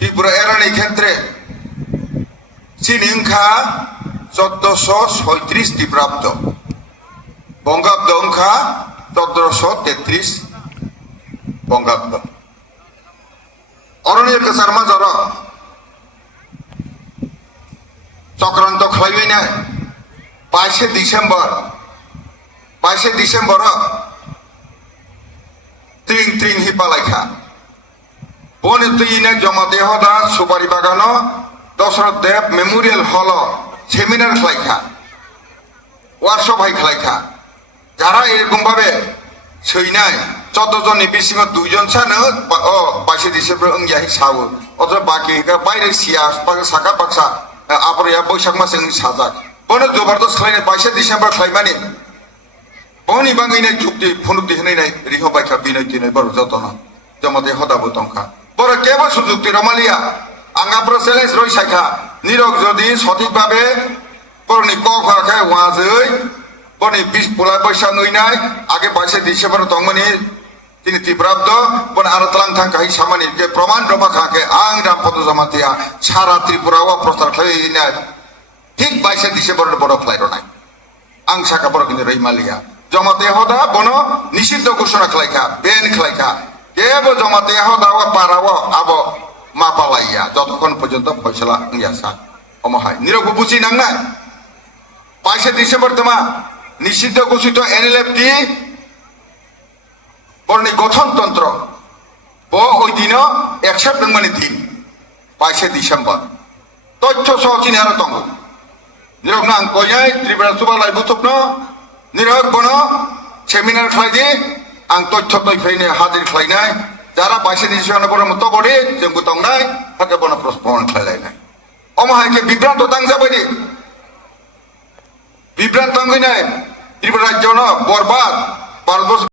Tripura Errani ক্ষেত্রে চিনিংখা 1437 প্রাপ্ত, বঙ্গাব্দ অংখা 1433 বঙ্গাব্দ। অরণ্যের কাছার মাজার চক্রান্ত খাইবি নাই 22 ডিসেম্বর ত্রিং ত্রিং হিপালাইখা বনে তুইনে জমা দেহদা সুপারি বাগান দশরথ দেব মেমোরিয়াল হল সেমিনার খাইখা ওয়ার্কশপ হাই খাইখা যারা এরকম ভাবে সৈনাই 14 জনের বেশি 2 জন সানো 22 ডিসেম্বর ইংয়াহি সাবো অথচ বাকি বাইরে সিয়া সাকা পাকসা আপরিয়া বৈশাখ মাসে সাজাক বনে জবরদস্ত খাইনে 22 ডিসেম্বর খাইমানি বনি বাঙাইনাই যুক্তি ফুনুক্তি হনাই রিহ বাইখা বিনয় তিনই বড় যতন জমাতে হদাবো তংখা বড় কেবল সুযুক্তি রমালিয়া আঙ্গাপ্র চ্যালেঞ্জ রই সাইখা নিরক যদি সঠিকভাবে বরনি ক খায় ওয়াজই বনি 20 পোলা বৈশাখ নইনাই আগে 22 ডিসেম্বর তংমনি তিনি তীব্রাব্দ বন আরো তলাং থাঙ্কাহি সামানি যে প্রমাণ রমা খাকে আং রামপদ জমাতিয়া সারা ত্রিপুরা ও প্রস্তার খাইনাই ঠিক 22 ডিসেম্বর বড় ফ্লাইট নাই আং শাখা বড় কিন্তু রইমালিয়া জমাতে হদা বন নিষিদ্ধ ঘোষণা খাইখা বেন খাইখা কেবল জমাতে হদা পারাও আব মা পালাইয়া যতক্ষণ পর্যন্ত ফয়সলা ইয়াসা অমহায় নিরব বুঝি নাং না 22 ডিসেম্বর তোমা নিষিদ্ধ ঘোষিত এনএলএফটি বরনি গঠনতন্ত্র ওই দিন একসেপ্ট মানে দিন 22 ডিসেম্বর তথ্য সহ চিনার তঙ্গ নিরব নাং কইনাই ত্রিপুরা সুবা লাইব থপ্ন নিরব বন সেমিনার খাইদি আং তথ্য তৈফাইনে হাজির খাইনাই যারা 22 ডিসেম্বর বড় মতো বড়ে जोंबो তংনাই তাকে বন প্রশ্ন খাইলাইনাই অমহায়কে বিভ্রান্ত তাং যাবাইনি বিভ্রান্ত তঙ্গিনাই ত্রিপুরা রাজ্য বরবাদ ভারতবর্ষ